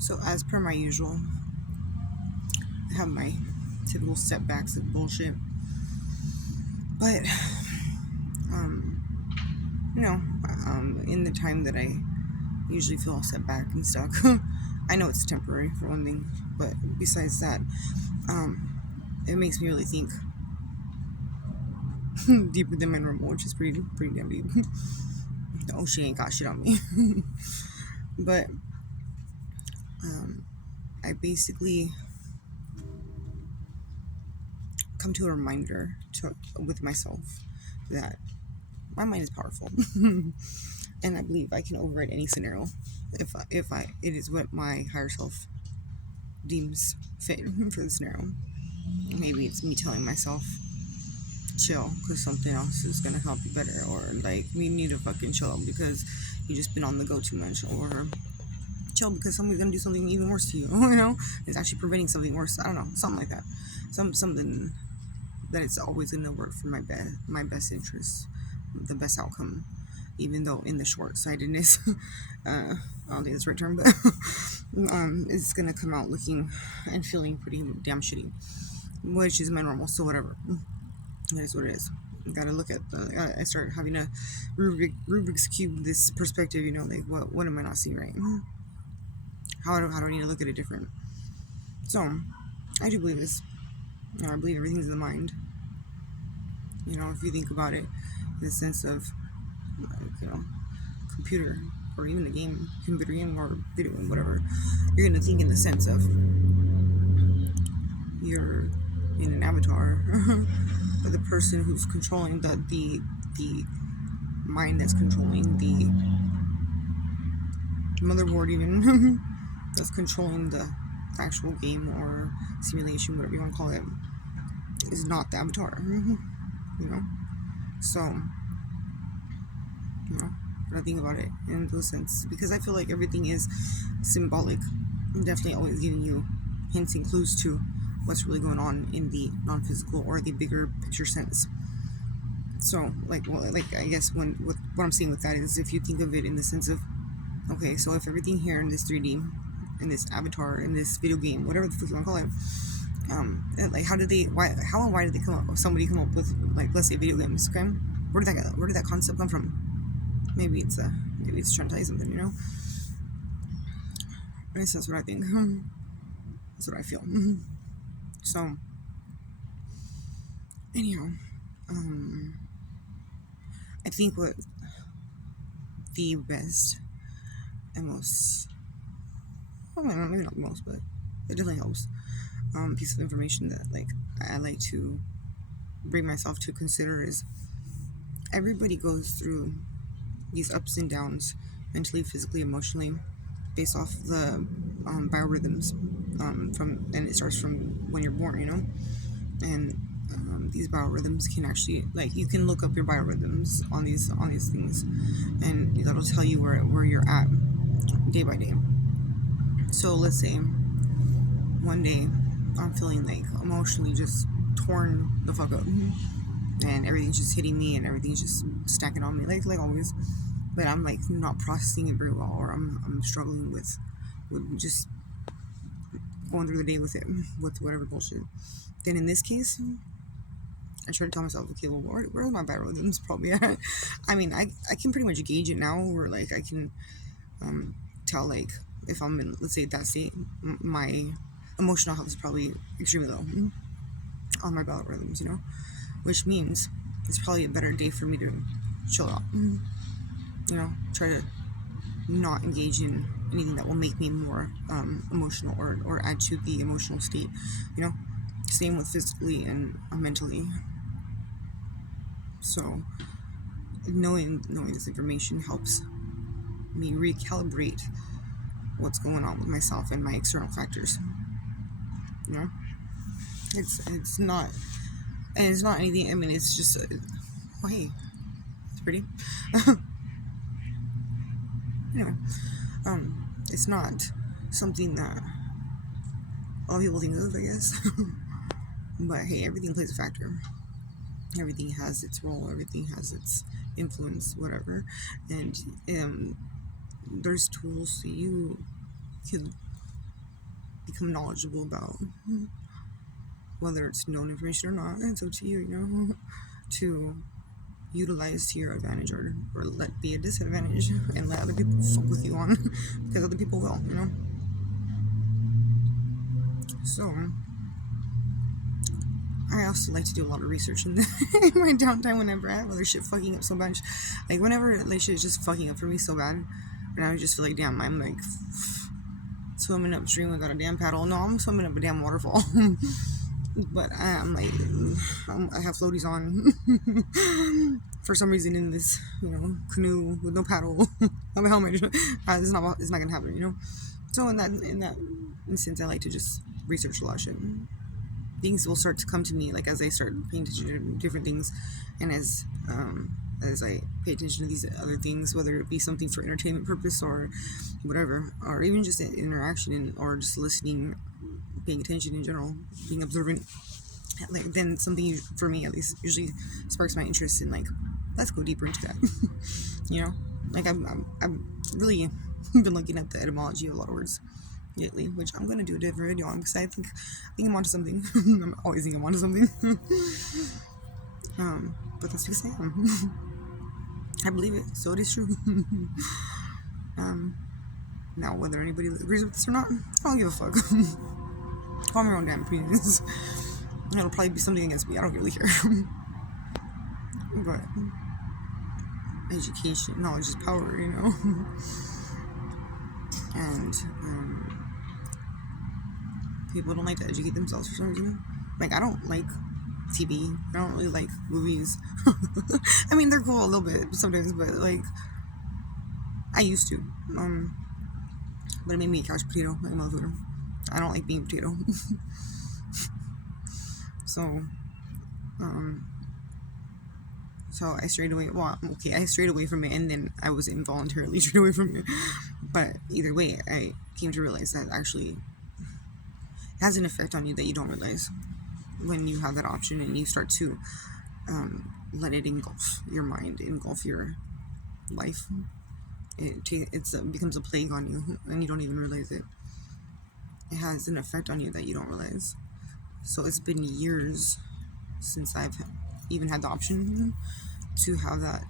So, as per my usual, I have my typical setbacks of bullshit. But, um, you know, in the time that I usually feel setback and stuck, I know it's temporary for one thing, but besides that, it makes me really think deeper than my normal, which is pretty damn deep. Oh, she ain't got shit on me. But, I basically come to a reminder with myself that my mind is powerful, and I believe I can override any scenario if it is what my higher self deems fit for the scenario. Maybe it's me telling myself chill because something else is gonna help you better, or like we need to fucking chill because you just been on the go too much, or chill because somebody's gonna do something even worse to you. You know, it's actually preventing something worse. I don't know, something like that. Something that it's always gonna work for my best interest, the best outcome, even though in the short-sightedness, I don't think that's the right term, but it's gonna come out looking and feeling pretty damn shitty, which is my normal. So whatever, it is what it is. You gotta look at I start having a Rubik's cube this perspective. You know, like what am I not seeing right? How do I need to look at it different? So I do believe this. You know, I believe everything's in the mind. You know, if you think about it in the sense of, like, you know, computer or even a computer game or video game, whatever, you're gonna think in the sense of you're in an avatar, but the person who's controlling the mind that's controlling the motherboard, even that's controlling the actual game or simulation, whatever you want to call it, is not the avatar. You know, so you know, I think about it in those sense because I feel like everything is symbolic. I'm definitely always giving you hints and clues to what's really going on in the non-physical or the bigger picture sense. So, like, I guess what I'm saying with that is, if you think of it in the sense of, okay, so if everything here in this 3D, in this avatar, in this video game, whatever the fuck you want to call it, like, how and why did they come up? Somebody come up with, like, let's say video games, okay? Where did that concept come from? Maybe it's trying to tell you something, you know. I guess that's what I think. That's what I feel. So, anyhow, I think what the best and most, well, maybe not the most, but it definitely helps, piece of information that, like, I like to bring myself to consider is everybody goes through these ups and downs, mentally, physically, emotionally, based off the biorhythms, and it starts from when you're born, you know. And these biorhythms can actually, like, you can look up your biorhythms on these things, and that'll tell you where you're at day by day. So let's say one day I'm feeling like emotionally just torn the fuck up, and everything's just hitting me and everything's just stacking on me, like always, but I'm like not processing it very well, or I'm struggling with just going through the day with it, with whatever bullshit. Then in this case, I try to tell myself, okay, well, where are my biorhythms probably at? I mean, I can pretty much gauge it now, where, like, I can tell, like, if I'm in, let's say, that state, my emotional health is probably extremely low on my biorhythms, you know, which means it's probably a better day for me to chill out, you know, try to not engage in anything that will make me more emotional, or add to the emotional state, you know. Same with physically and mentally. So knowing this information helps me recalibrate what's going on with myself and my external factors. You know, it's not anything. I mean, it's just oh, hey, it's pretty. Anyway, it's not something that a lot of people think of, I guess. But hey, everything plays a factor. Everything has its role. Everything has its influence, whatever. And there's tools so you can become knowledgeable about, whether it's known information or not. It's up to you, to utilize to your advantage, or let be a disadvantage, and let other people fuck with you on, because other people will, So, I also like to do a lot of research in my downtime whenever I have other shit fucking up so much. Like, whenever like shit is just fucking up for me so bad, and I just feel like, damn, I'm like swimming upstream without a damn paddle. No, I'm swimming up a damn waterfall. But I'm like, I have floaties on for some reason in this, canoe with no paddle. I'm a helmet. It's not gonna happen, So in that instance, I like to just research a lot of shit. Things will start to come to me, like as I start paying attention to different things, and as I pay attention to these other things, whether it be something for entertainment purpose or whatever, or even just an interaction or just listening, paying attention in general, being observant, like then something for me at least usually sparks my interest in, like, let's go deeper into that. Like I've really been looking at the etymology of a lot of words lately, which I'm gonna do a different video on, because I think I'm onto something. I'm always thinking I'm onto something. But that's because I am. I believe it, so it is true. Now whether anybody agrees with this or not, I don't give a fuck. Call my own damn opinions. It'll probably be something against me. I don't really care. But education, knowledge is power, And people don't like to educate themselves for some reason. Like, I don't like TV. I don't really like movies. I mean, they're cool a little bit sometimes, but like, I used to. But it made me a couch potato, like a motherfucker. I don't like being a potato. So I strayed away. Well, okay, I strayed away from it, and then I was involuntarily strayed away from it. But either way, I came to realize that actually has an effect on you that you don't realize when you have that option, and you start to let it engulf your mind, engulf your life. It becomes a plague on you, and you don't even realize it. It has an effect on you that you don't realize. So it's been years since I've even had the option to have that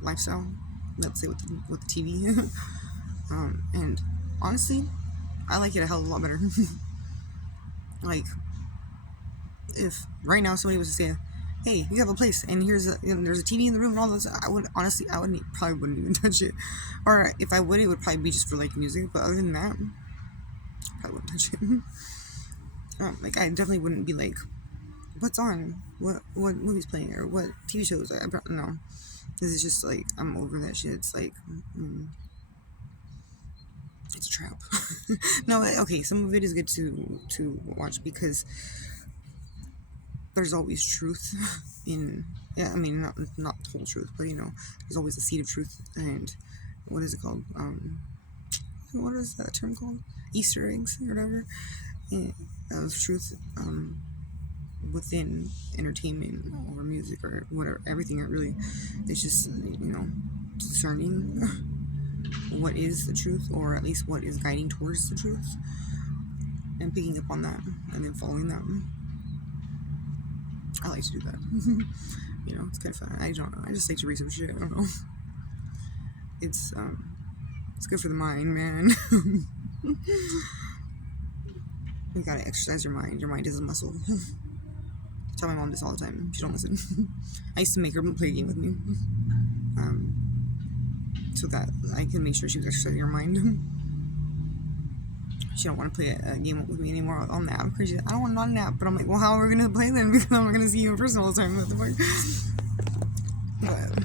lifestyle, let's say with the TV. And honestly, I like it a hell of a lot better. Like, if right now somebody was to say, hey, you have a place, and there's a TV in the room and all this, probably wouldn't even touch it. Or if I would, it would probably be just for like music. But other than that, I probably wouldn't touch it. Like, I definitely wouldn't be like, what's on, what movie's playing, or what TV shows. I don't know. This is just like, I'm over that shit. It's like, it's a trap. No, okay, some of it is good to watch, because there's always truth in, I mean, not the whole truth, but there's always a seed of truth. And what is it called? What is that term called? Easter eggs or whatever. Of truth within entertainment or music or whatever, everything that really, it's just discerning what is the truth, or at least what is guiding towards the truth, and picking up on that and then following that. I like to do that. It's kind of fun. I don't know, I just like to research it. I don't know. It's good for the mind, man. You gotta exercise your mind. Your mind is a muscle. I tell my mom this all the time. She don't listen. I used to make her play a game with me, so that I can make sure she was exercising her mind. She don't want to play a game with me anymore on the app. I don't want on an app, but I'm like, well, how are we gonna play then? Because I'm not gonna see you in person all the time. What the fuck? But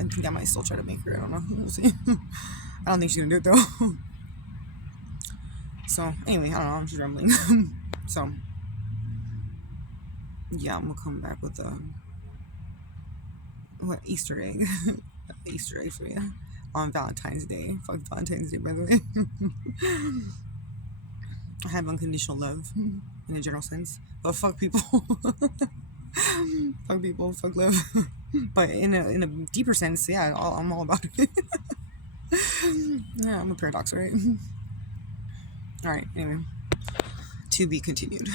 I think I might still try to make her. I don't know. We'll see. I don't think she's gonna do it though. So anyway, I don't know. I'm just rambling. So yeah, I'm gonna come back with what Easter egg? Easter egg for you on Valentine's Day. Fuck Valentine's Day, by the way. I have unconditional love in a general sense, but fuck people. Fuck people, fuck love. But in a deeper sense, yeah, I'm all about it. Yeah, I'm a paradox, right? All right. Anyway, to be continued.